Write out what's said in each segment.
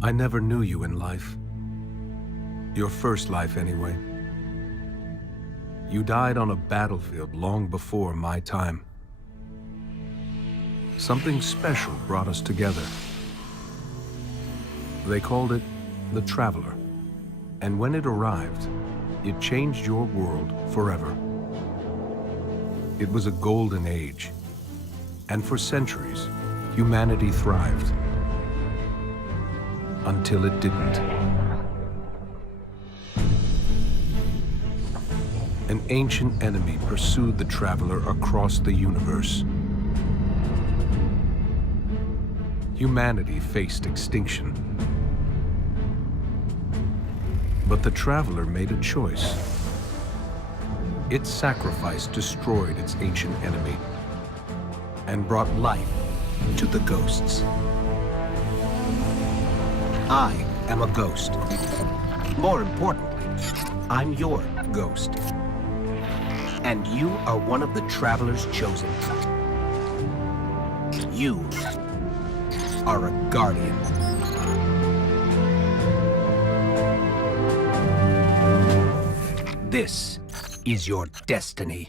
I never knew you in life. Your first life, anyway. You died on a battlefield long before my time. Something special brought us together. They called it the Traveler. And when it arrived, it changed your world forever. It was a golden age. And for centuries, humanity thrived. Until it didn't. An ancient enemy pursued the Traveler across the universe. Humanity faced extinction. But the Traveler made a choice. Its sacrifice destroyed its ancient enemy and brought life to the ghosts. I am a ghost. More importantly, I'm your ghost. And you are one of the Traveler's chosen. You are a guardian. This is your destiny.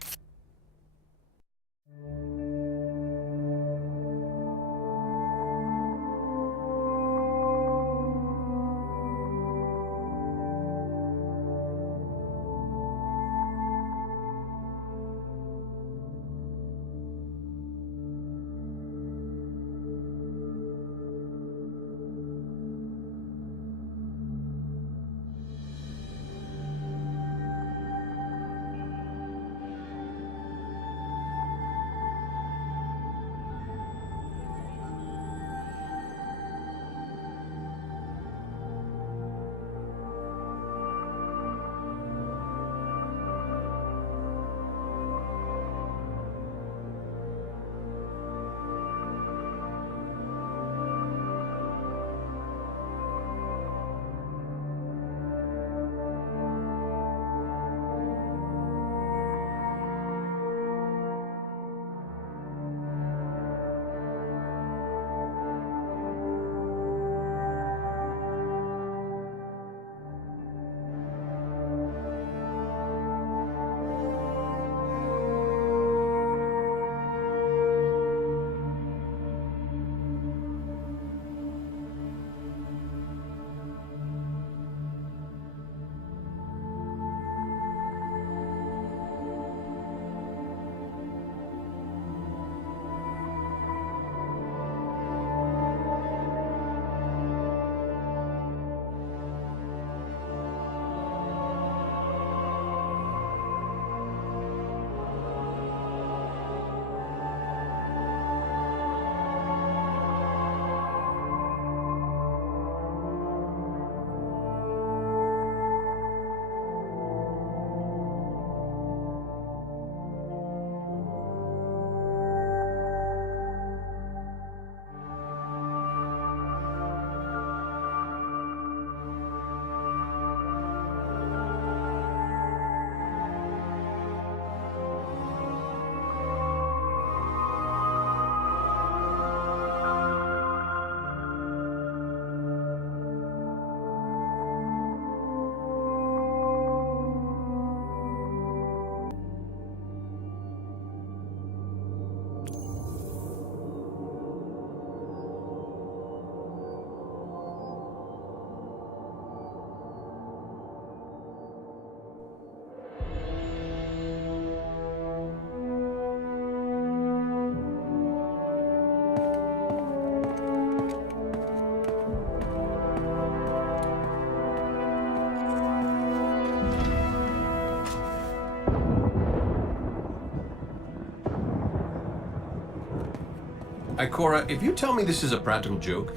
Ikora, if you tell me this is a practical joke,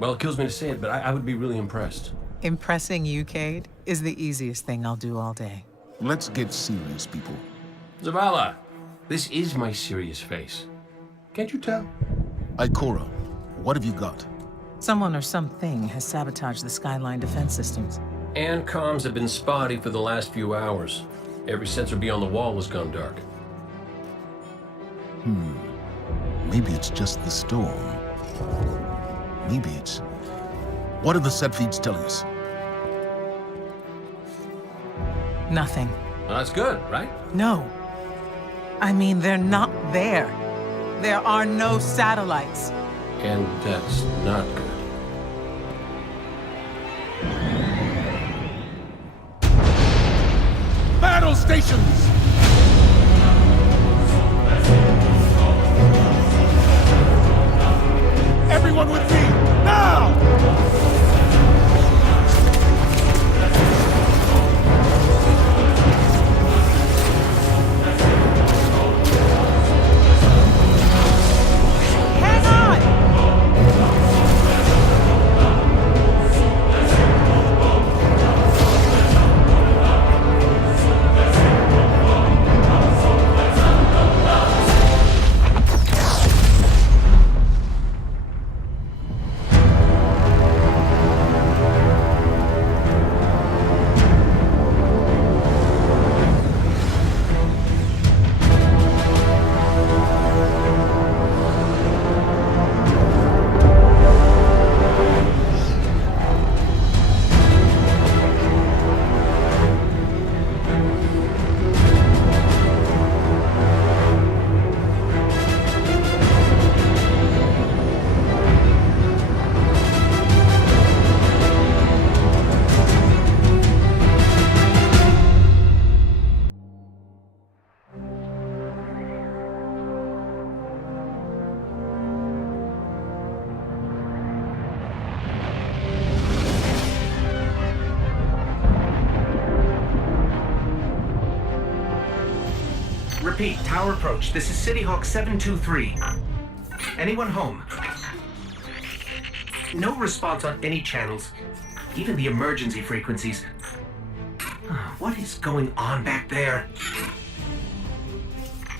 well, it kills me to say it, but I would be really impressed. Impressing you, Cade, is the easiest thing I'll do all day. Let's get serious, people. Zavala, this is my serious face. Can't you tell? Ikora, what have you got? Someone or something has sabotaged the Skyline defense systems. And comms have been spotty for the last few hours. Every sensor beyond the wall has gone dark. Maybe it's just the storm. Maybe it's What do the set feeds tell us? Nothing. Well, that's good, right? No. I mean, they're not there. There are no satellites. And that's not good. Battle stations! Everyone with me, now! Hang on! Repeat, tower approach. This is City Hawk 723. Anyone home? No response on any channels, even the emergency frequencies. What is going on back there?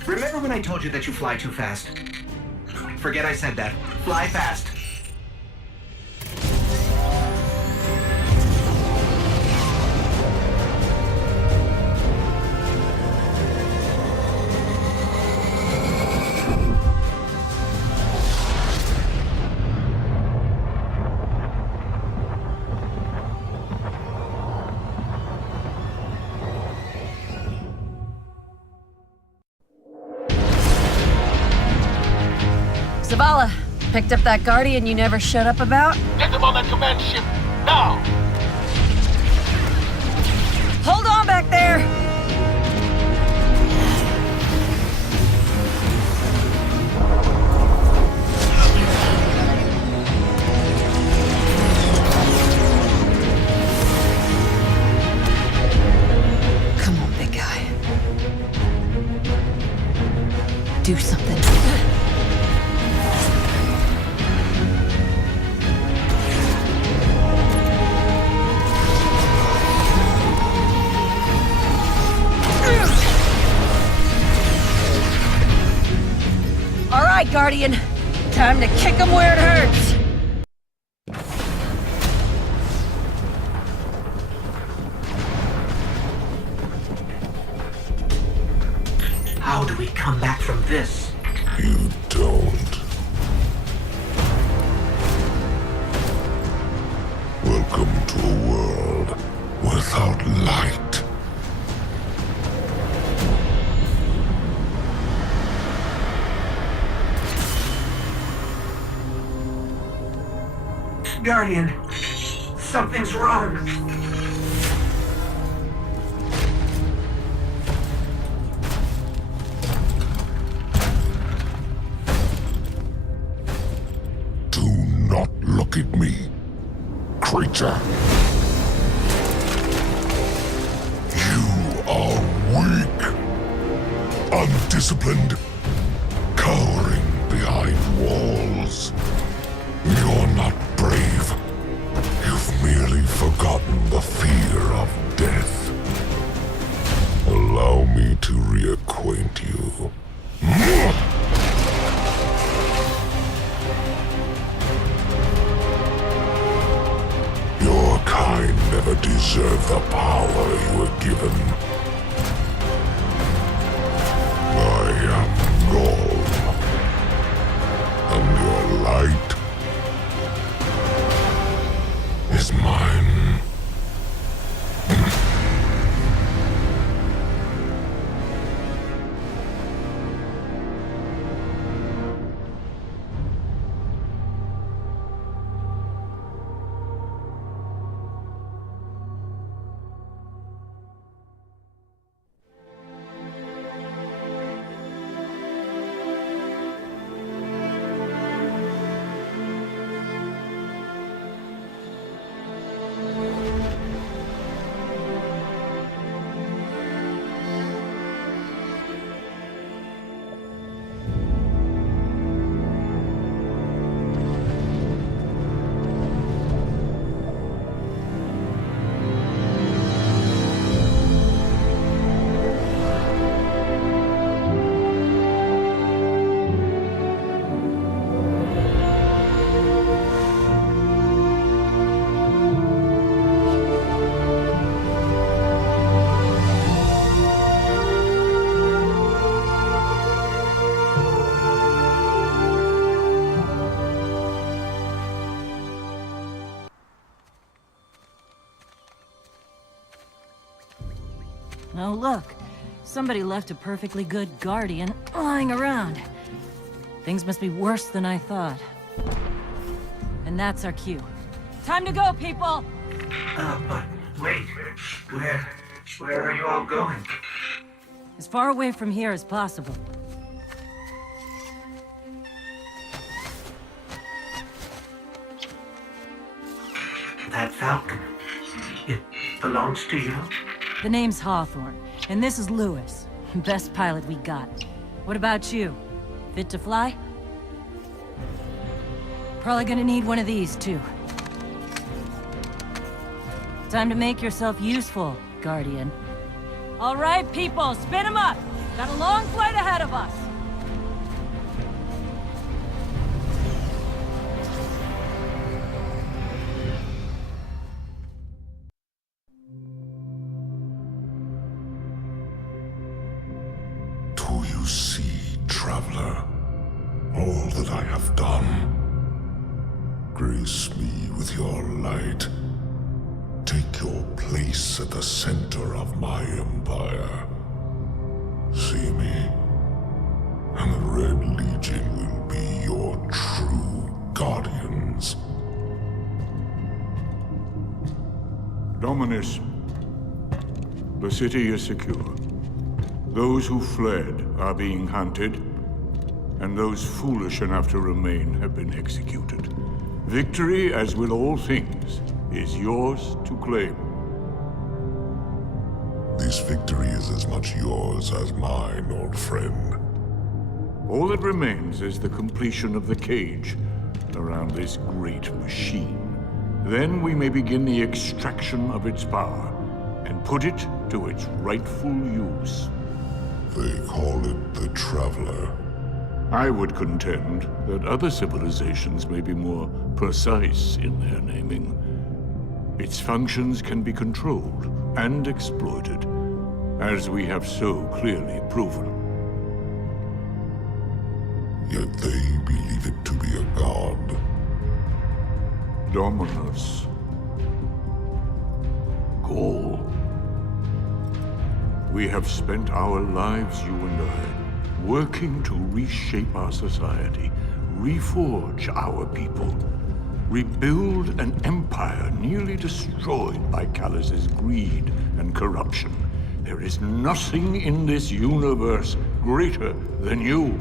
Remember when I told you that you fly too fast? Forget I said that. Fly fast. Zavala, picked up that Guardian you never showed up about? Get them on that command ship, now! Hold on back there! Come on, big guy. Do something. All right, Guardian. Time to kick him where it hurts. How do we come back from this? You don't. Welcome to a world without light. Guardian, something's wrong. Do not look at me, creature. You are weak, undisciplined, cowering behind walls. You're not brave. You've merely forgotten the fear of death. Allow me to reacquaint you. Your kind never deserved the power you were given. I am Gall, and your light is mine. Oh, look. Somebody left a perfectly good Guardian lying around. Things must be worse than I thought. And that's our cue. Time to go, people! But wait. Where are you all going? As far away from here as possible. That Falcon, it belongs to you? The name's Hawthorne, and this is Lewis. Best pilot we got. What about you? Fit to fly? Probably gonna need one of these, too. Time to make yourself useful, Guardian. All right, people, spin 'em up! Got a long flight ahead of us! Do you see, traveler, all that I have done? Grace me with your light. Take your place at the center of my empire. See me, and the Red Legion will be your true guardians. Dominus, the city is secure. Those who fled are being hunted, and those foolish enough to remain have been executed. Victory, as with all things, is yours to claim. This victory is as much yours as mine, old friend. All that remains is the completion of the cage around this great machine. Then we may begin the extraction of its power and put it to its rightful use. They call it the Traveler. I would contend that other civilizations may be more precise in their naming. Its functions can be controlled and exploited, as we have so clearly proven. Yet they believe it to be a god. Dominus. Gaul. We have spent our lives, you and I, working to reshape our society, reforge our people, rebuild an empire nearly destroyed by Callus's greed and corruption. There is nothing in this universe greater than you.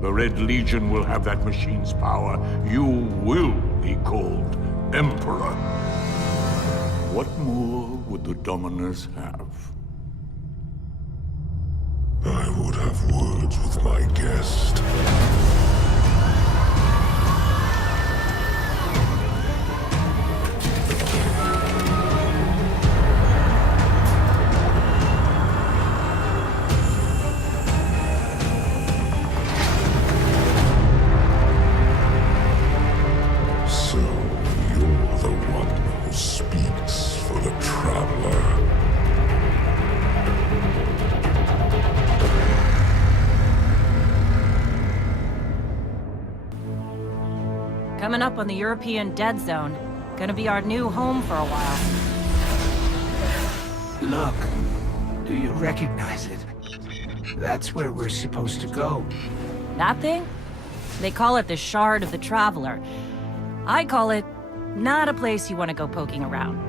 The Red Legion will have that machine's power. You will be called Emperor. What more would the Dominus have? I would have words with my guest. So, you're the one who speaks for the Traveler. Coming up on the European Dead Zone. Gonna be our new home for a while. Look, do you recognize it? That's where we're supposed to go. That thing? They call it the Shard of the Traveler. I call it not a place you want to go poking around.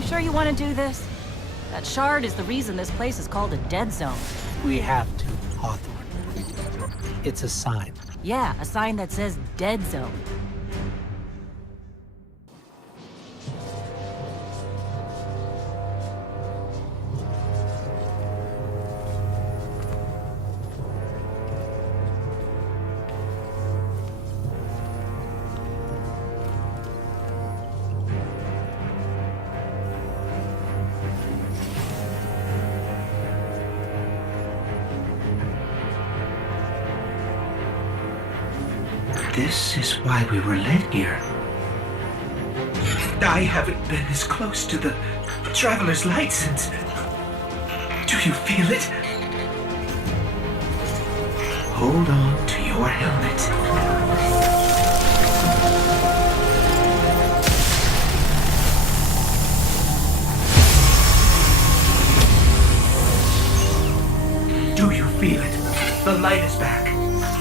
You sure you want to do this? That shard is the reason this place is called a dead zone. We have to, Hawthorne. It's a sign. Yeah, a sign that says dead zone. This is why we were led here. I haven't been this close to the Traveler's Light since... Do you feel it? Hold on to your helmet. Do you feel it? The light is back.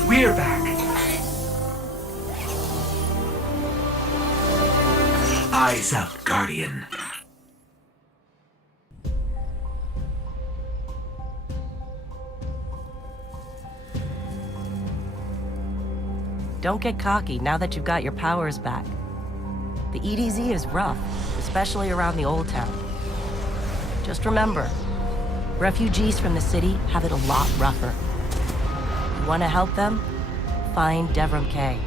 We're back. Eyes out, Guardian. Don't get cocky now that you've got your powers back. The EDZ is rough, especially around the Old Town. Just remember, refugees from the city have it a lot rougher. You want to help them? Find Devram Kay.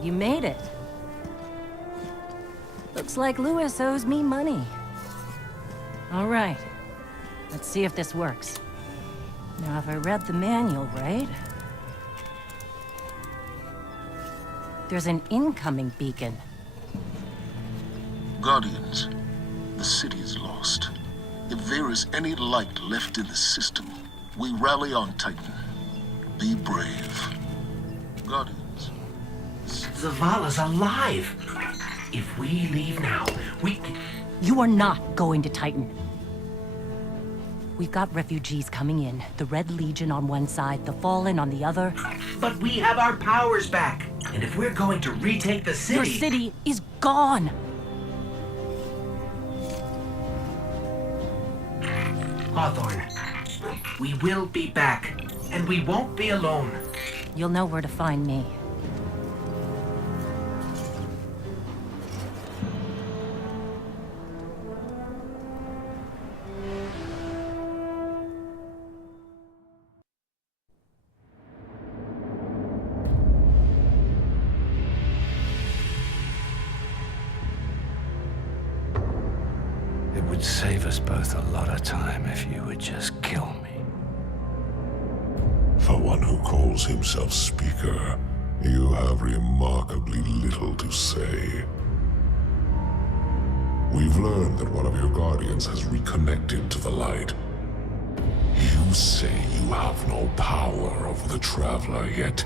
You made it. Looks like Lewis owes me money. All right. Let's see if this works. Now, if I read the manual right... There's an incoming beacon. Guardians, the city is lost. If there is any light left in the system, we rally on Titan. Be brave. Guardians. Zavala's alive. If we leave now, we can... You are not going to Titan. We've got refugees coming in. The Red Legion on one side, the Fallen on the other. But we have our powers back. And if we're going to retake the city... Your city is gone. Hawthorne, we will be back. And we won't be alone. You'll know where to find me. It would save us both a lot of time if you would just kill me. For one who calls himself Speaker, you have remarkably little to say. We've learned that one of your Guardians has reconnected to the light. You say you have no power over the Traveler, yet...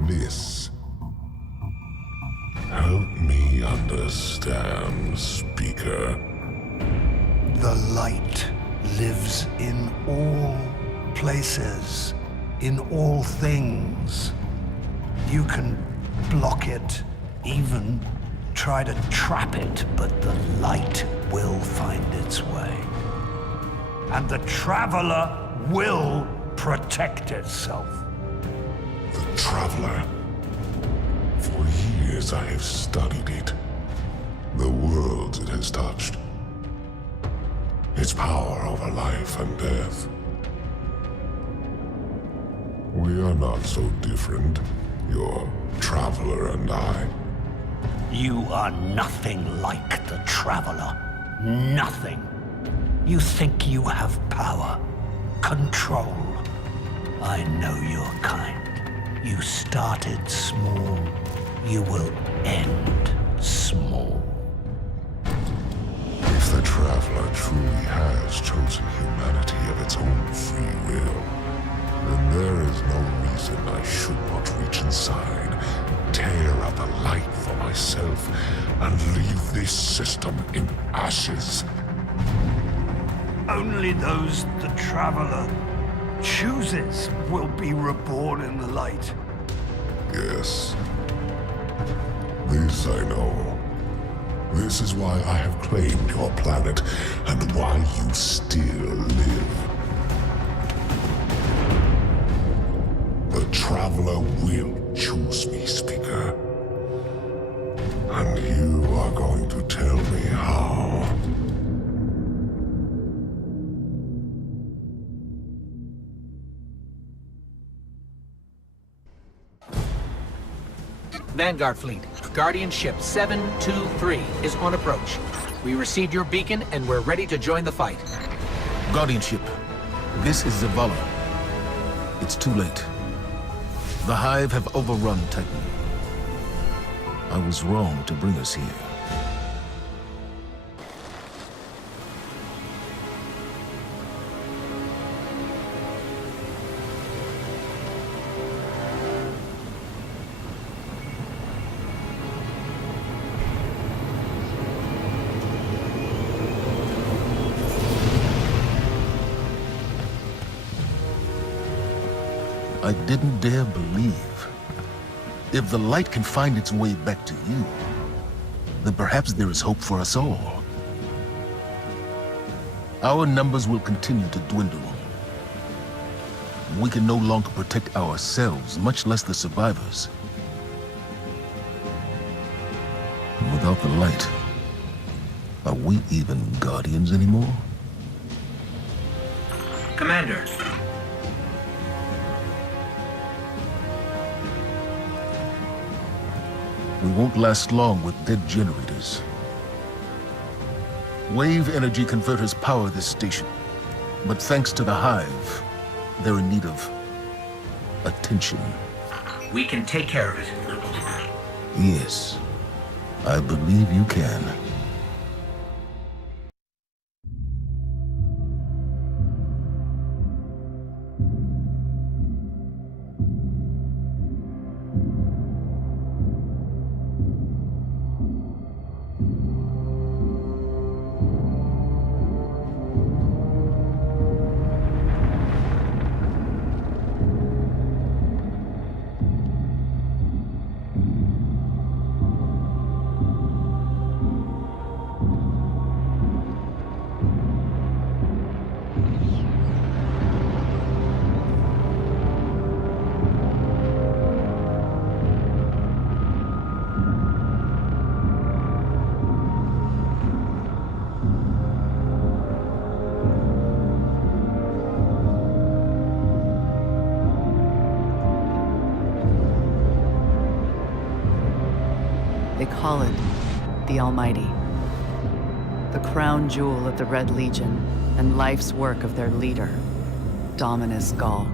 This... Help me understand, Speaker. The light lives in all places, in all things. You can block it, even try to trap it, but the light will find its way. And the Traveler will protect itself. The Traveler. For years I have studied it. The worlds it has touched. Its power over life and death. We are not so different, your Traveler and I. You are nothing like the Traveler. Nothing. You think you have power, control. I know your kind. You started small. You will end small. If the Traveler truly has chosen humanity of its own free will, then there is no reason I should not reach inside, tear out the light for myself, and leave this system in ashes. Only those the Traveler chooses will be reborn in the light. Yes. This I know. This is why I have claimed your planet, and why you still live. The Traveler will choose me, Speaker. And you are going to tell me how. Vanguard Fleet, Guardian Ship 723 is on approach. We received your beacon and we're ready to join the fight. Guardian Ship, this is Zavala. It's too late. The Hive have overrun Titan. I was wrong to bring us here. I didn't dare believe. If the light can find its way back to you, then perhaps there is hope for us all. Our numbers will continue to dwindle. We can no longer protect ourselves, much less the survivors. Without the light, are we even Guardians anymore? Commander. We won't last long with dead generators. Wave energy converters power this station. But thanks to the Hive, they're in need of attention. We can take care of it. Yes, I believe you can. They call it the Almighty. The crown jewel of the Red Legion and life's work of their leader, Dominus Gaul.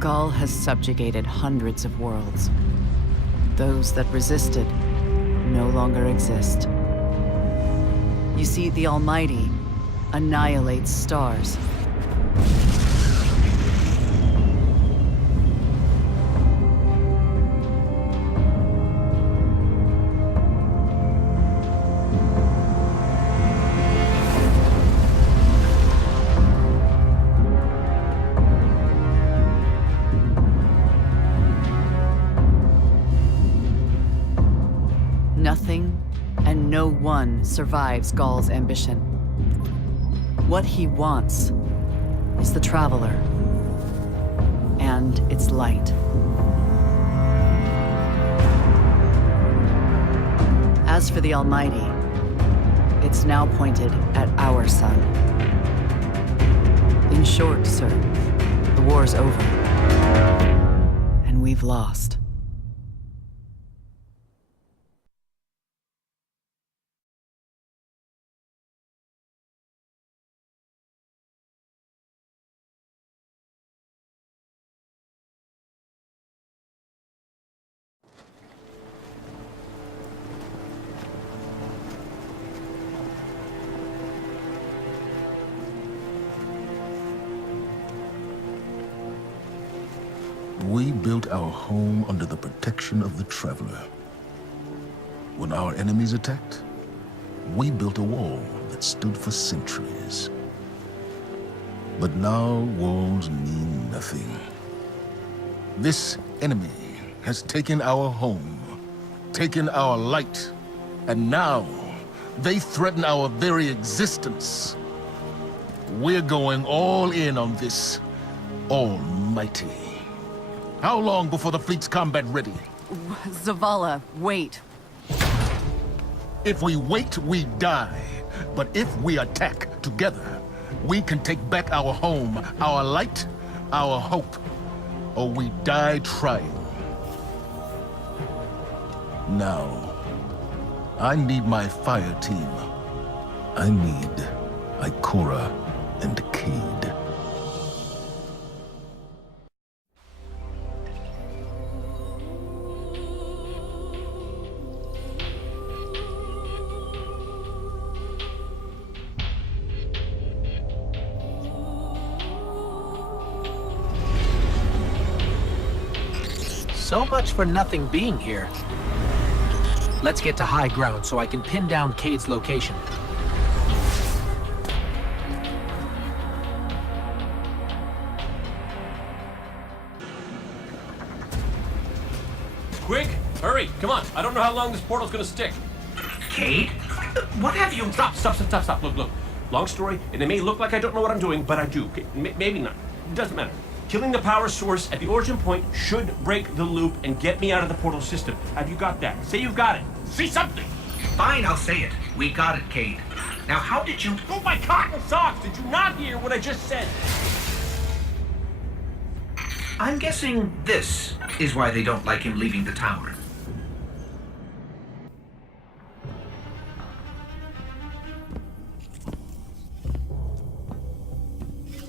Gaul has subjugated hundreds of worlds. Those that resisted no longer exist. You see, the Almighty annihilates stars. Nothing and no one survives Gaul's ambition. What he wants is the Traveler and its light. As for the Almighty, it's now pointed at our sun. In short, sir, the war's over, and we've lost. We built our home under the protection of the Traveler. When our enemies attacked, we built a wall that stood for centuries. But now walls mean nothing. This enemy has taken our home, taken our light, and now they threaten our very existence. We're going all in on this almighty. How long before the fleet's combat ready? Zavala, wait. If we wait, we die. But if we attack together, we can take back our home, our light, our hope. Or we die trying. Now, I need my fire team. I need Ikora and Cade. So much for nothing being here. Let's get to high ground so I can pin down Cade's location. Quick! Hurry! Come on! I don't know how long this portal's gonna stick. Cade? What have you... Stop. Look. Long story, and it may look like I don't know what I'm doing, but I do. Okay, maybe not. It doesn't matter. Killing the power source at the origin point should break the loop and get me out of the portal system. Have you got that? Say you've got it. Say something! Fine, I'll say it. We got it, Cade. Now, how did you... Oh, my cotton socks! Did you not hear what I just said? I'm guessing this is why they don't like him leaving the tower.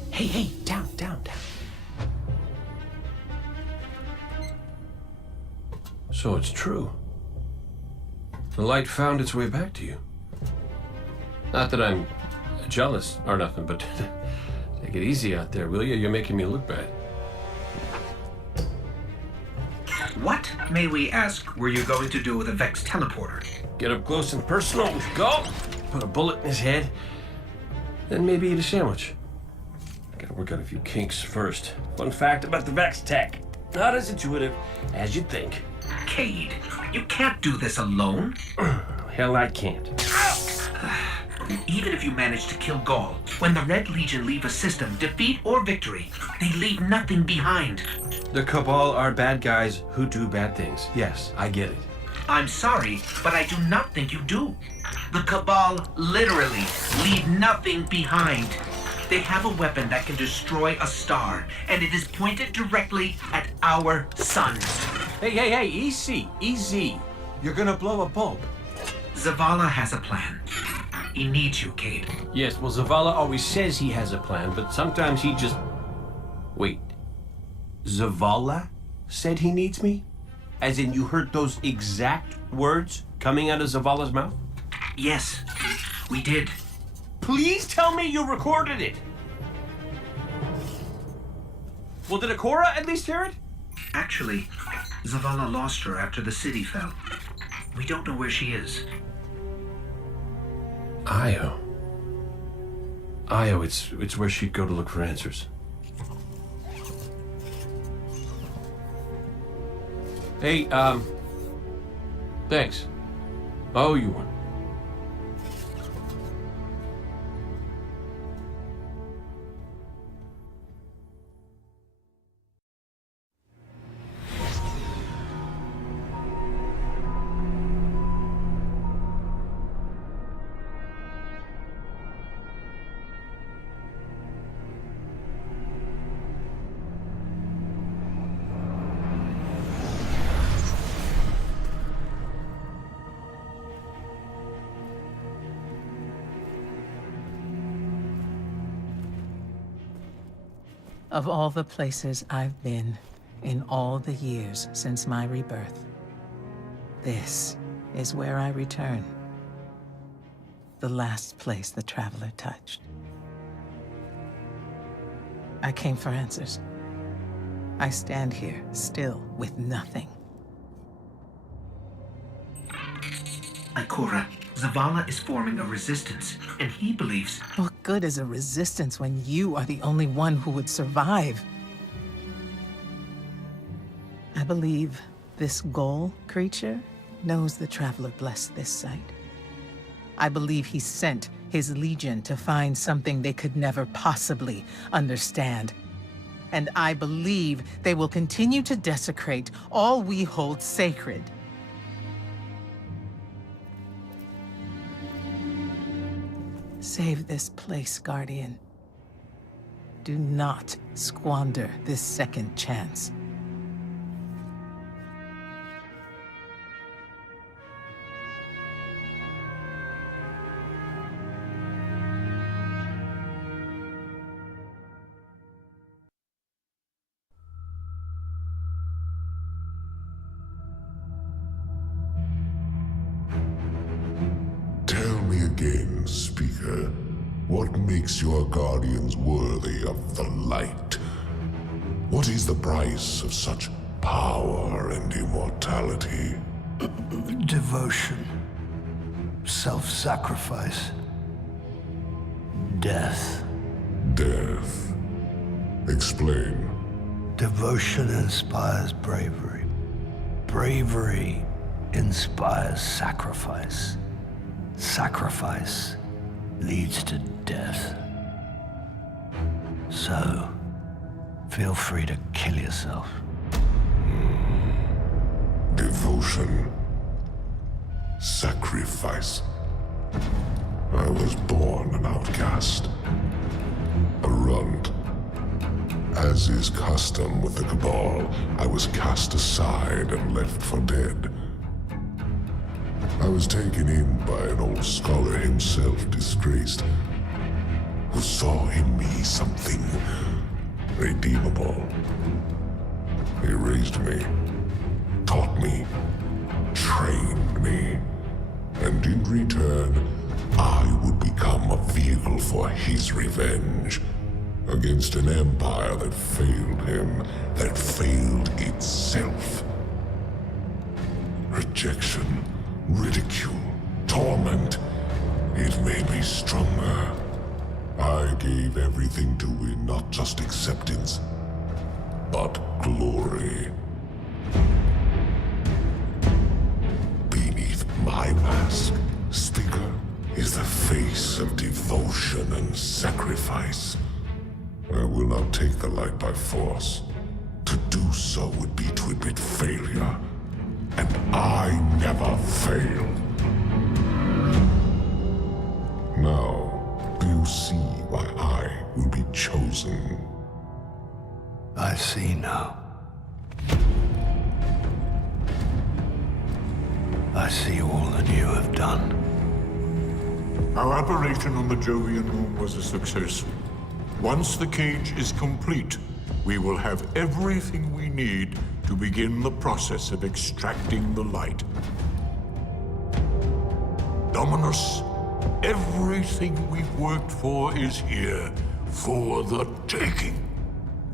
Hey, down. So it's true. The light found its way back to you. Not that I'm jealous or nothing, but take it easy out there, will you? You're making me look bad. What, may we ask, were you going to do with a Vex teleporter? Get up close and personal with Gull, put a bullet in his head, then maybe eat a sandwich. Gotta work out a few kinks first. Fun fact about the Vex tech. Not as intuitive as you'd think. Cade, you can't do this alone. Hell, I can't. Even if you manage to kill Gaul, when the Red Legion leave a system, defeat or victory, they leave nothing behind. The Cabal are bad guys who do bad things. Yes, I get it. I'm sorry, but I do not think you do. The Cabal literally leave nothing behind. They have a weapon that can destroy a star, and it is pointed directly at our suns. Hey, easy. You're gonna blow a bulb. Zavala has a plan. He needs you, Cade. Yes, well, Zavala always says he has a plan, but sometimes he just... Wait. Zavala said he needs me? As in you heard those exact words coming out of Zavala's mouth? Yes, we did. Please tell me you recorded it! Well, did Ikora at least hear it? Actually, Zavala lost her after the city fell. We don't know where she is. Io, it's where she'd go to look for answers. Hey, thanks. Oh, you won. Of all the places I've been in all the years since my rebirth, this is where I return. The last place the Traveler touched. I came for answers. I stand here, still, with nothing. Ikora, Zavala is forming a resistance, and he believes... What good is a resistance when you are the only one who would survive? I believe this Ghoul creature knows the Traveler blessed this site. I believe he sent his legion to find something they could never possibly understand. And I believe they will continue to desecrate all we hold sacred. Save this place, Guardian. Do not squander this second chance. Tell me again, Speaker, what makes your guardians worthy of the light? What is the price of such power and immortality? Devotion. Self-sacrifice. Death. Death. Explain. Devotion inspires bravery. Bravery inspires sacrifice. Sacrifice leads to death. So, feel free to kill yourself. Devotion. Sacrifice. I was born an outcast. A runt. As is custom with the Cabal, I was cast aside and left for dead. I was taken in by an old scholar himself, disgraced, who saw in me something redeemable. He raised me, taught me, trained me, and in return, I would become a vehicle for his revenge against an empire that failed him, that failed itself. Rejection, ridicule, torment. It made me stronger. I gave everything to win not just acceptance, but glory. Beneath my mask, Speaker, is the face of devotion and sacrifice. I will not take the light by force. To do so would be to admit failure. And I never fail. Now, do you see why I will be chosen? I see now. I see all that you have done. Our operation on the Jovian moon was a success. Once the cage is complete, we will have everything we need to begin the process of extracting the light. Dominus, everything we've worked for is here, for the taking.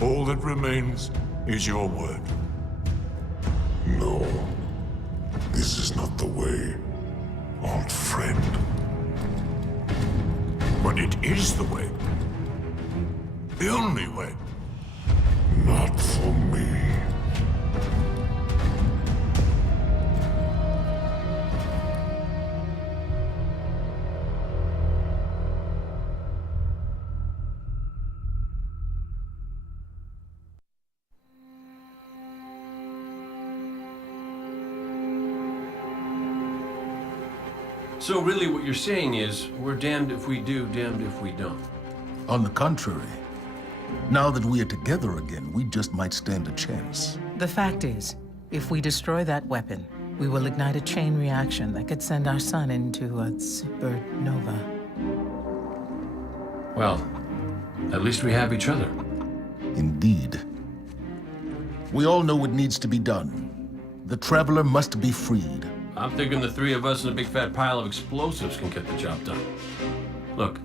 All that remains is your word. No, this is not the way, old friend. But it is the way. The only way. Not for me. So really what you're saying is, we're damned if we do, damned if we don't. On the contrary, now that we are together again, we just might stand a chance. The fact is, if we destroy that weapon, we will ignite a chain reaction that could send our sun into a supernova. Well, at least we have each other. Indeed. We all know what needs to be done. The Traveler must be freed. I'm thinking the three of us in a big fat pile of explosives can get the job done. Look,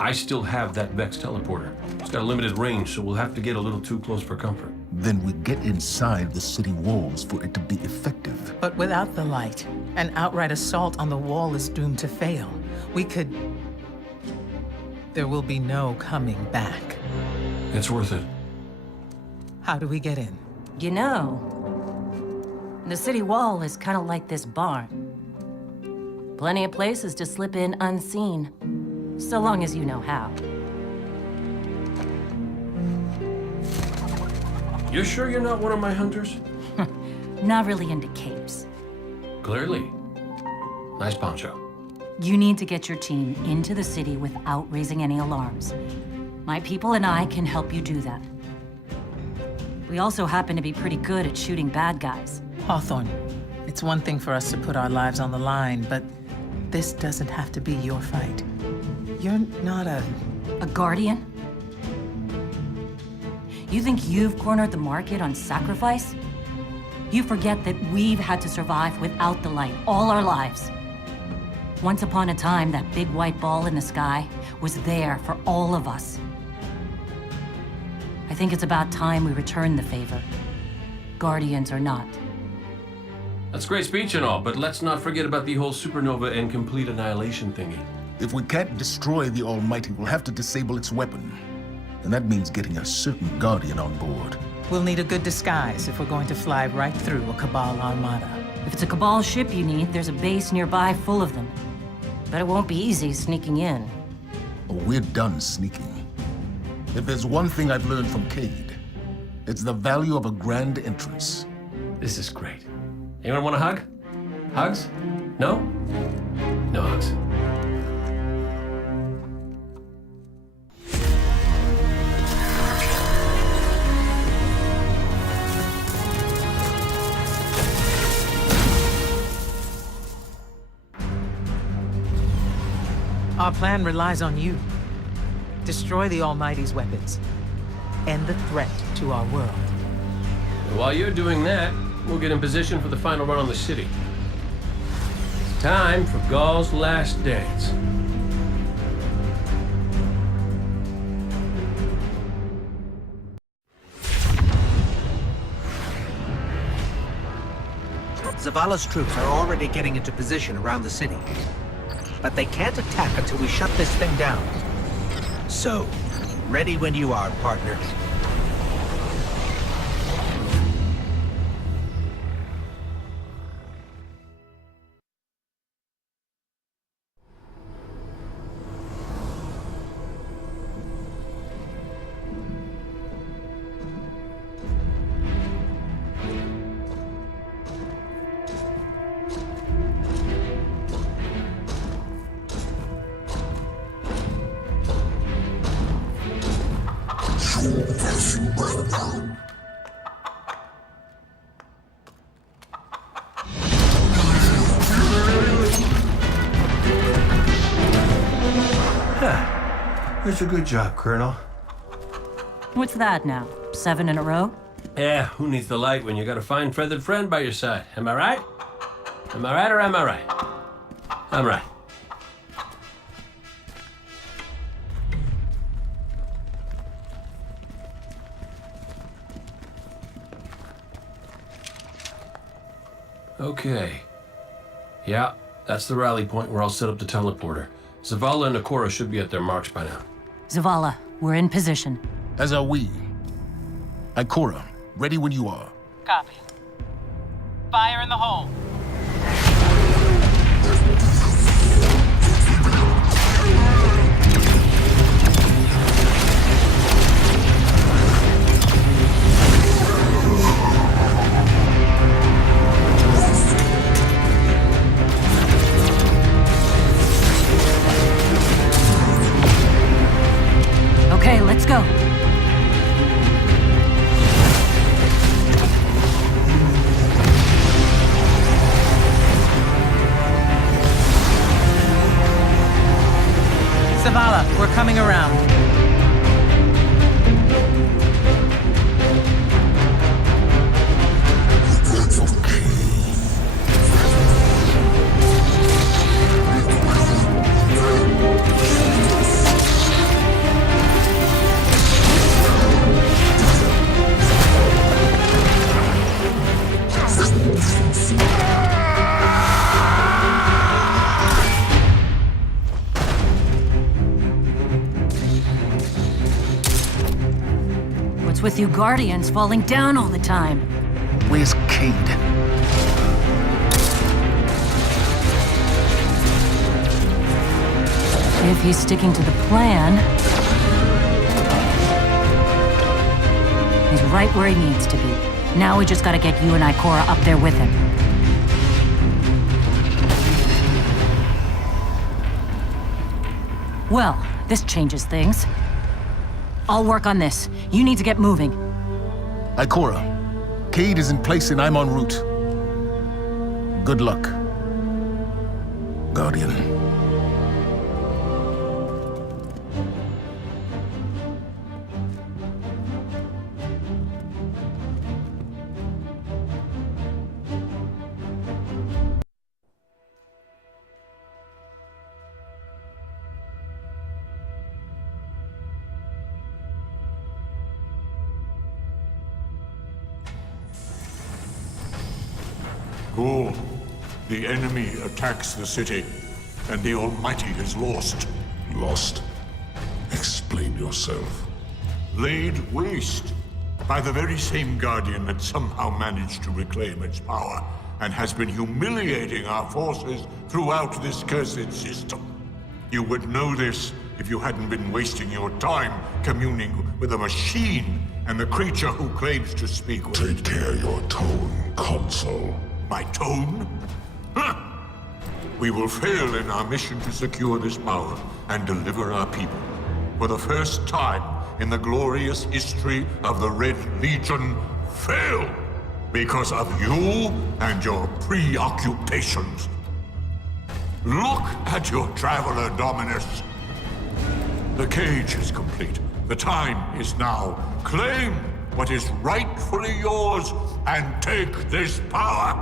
I still have that Vex teleporter. It's got a limited range, so we'll have to get a little too close for comfort. Then we get inside the city walls for it to be effective. But without the light, an outright assault on the wall is doomed to fail. We could... There will be no coming back. It's worth it. How do we get in? You know, the city wall is kind of like this barn. Plenty of places to slip in unseen, so long as you know how. You sure you're not one of my hunters? Not really into capes. Clearly. Nice poncho. You need to get your team into the city without raising any alarms. My people and I can help you do that. We also happen to be pretty good at shooting bad guys. Hawthorne, it's one thing for us to put our lives on the line, but this doesn't have to be your fight. You're not a guardian? You think you've cornered the market on sacrifice? You forget that we've had to survive without the light all our lives. Once upon a time, that big white ball in the sky was there for all of us. I think it's about time we return the favor, guardians or not. That's great speech and all, but let's not forget about the whole supernova and complete annihilation thingy. If we can't destroy the Almighty, we'll have to disable its weapon. And that means getting a certain Guardian on board. We'll need a good disguise if we're going to fly right through a Cabal armada. If it's a Cabal ship you need, there's a base nearby full of them. But it won't be easy sneaking in. Oh, we're done sneaking. If there's one thing I've learned from Cade, it's the value of a grand entrance. This is great. Anyone want a hug? Hugs? No? No hugs. Our plan relies on you. Destroy the Almighty's weapons. End the threat to our world. While you're doing that, we'll get in position for the final run on the city. It's time for Gaul's last dance. Zavala's troops are already getting into position around the city. But they can't attack until we shut this thing down. So, ready when you are, partner. That's a good job, Colonel. What's that now? 7 in a row? Yeah, who needs the light when you got a fine feathered friend by your side? Am I right? Am I right or am I right? I'm right. Okay. Yeah, that's the rally point where I'll set up the teleporter. Zavala and Ikora should be at their marks by now. Zavala, we're in position. As are we. Ikora, ready when you are. Copy. Fire in the hole. Okay, let's go. Zavala, we're coming around. with you Guardians falling down all the time? Where's Cade? If he's sticking to the plan... he's right where he needs to be. Now we just gotta get you and Ikora up there with him. Well, this changes things. I'll work on this. You need to get moving. Ikora, Cade is in place and I'm en route. Good luck, Guardian. Go. The enemy attacks the city, and the Almighty is lost. Lost? Explain yourself. Laid waste by the very same Guardian that somehow managed to reclaim its power, and has been humiliating our forces throughout this cursed system. You would know this if you hadn't been wasting your time communing with a machine and the creature who claims to speak with... Take care your tone, Consul. My tone? Huh. We will fail in our mission to secure this power and deliver our people. For the first time in the glorious history of the Red Legion, fail because of you and your preoccupations. Look at your traveler, Dominus. The cage is complete. The time is now. Claim what is rightfully yours and take this power.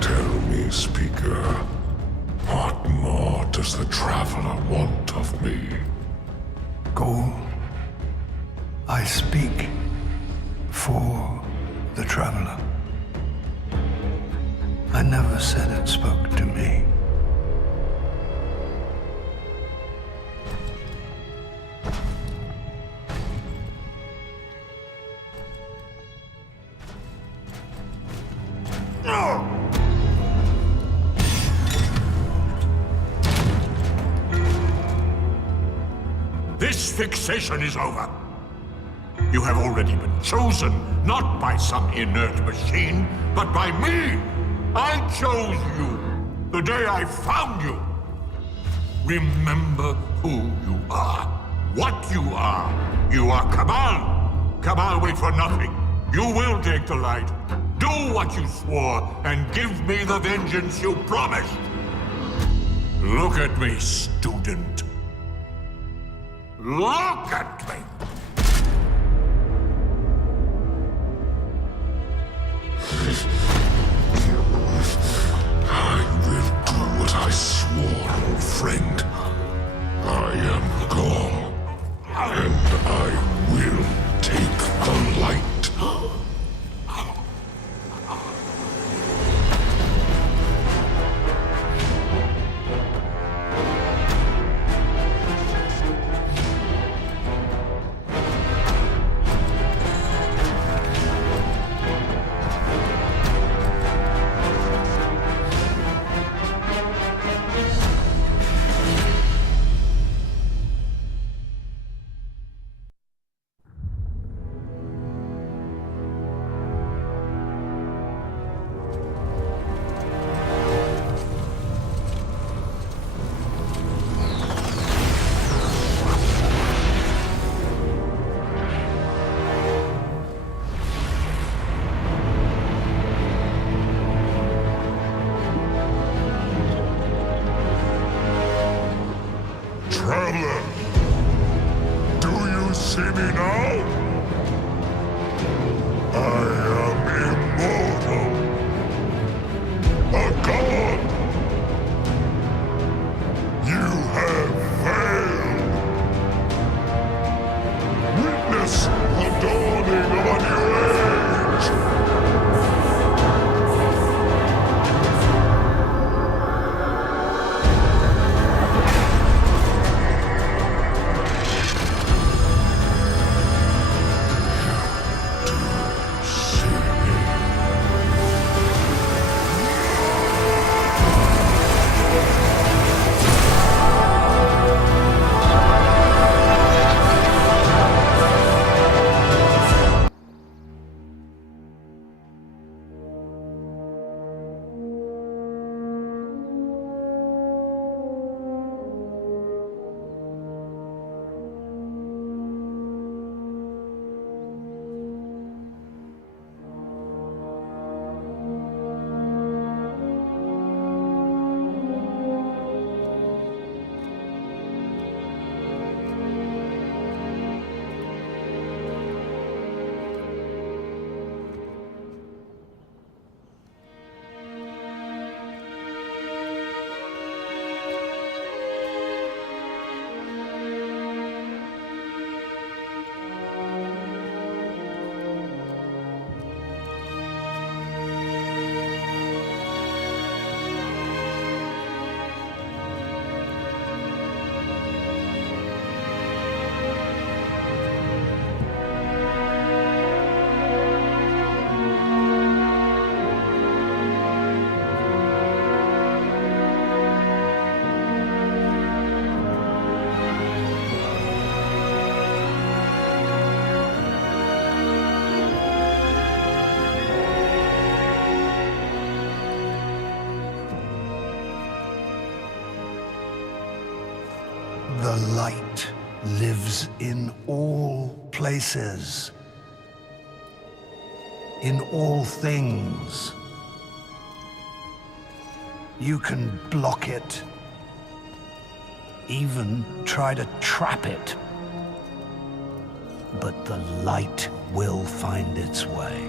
Tell me, Speaker, what more does the Traveler want of me? Go. I speak for the Traveler. I never said it spoke to me. This fixation is over. You have already been chosen, not by some inert machine, but by me. I chose you the day I found you. Remember who you are, what you are. You are Cabal. Cabal wait for nothing. You will take the light. Do what you swore, and give me the vengeance you promised. Look at me, student. Look at me! I will do what I swore, old friend. I am Gaul, and I will take the light. The light lives in all places. In all things. You can block it. Even try to trap it. But the light will find its way.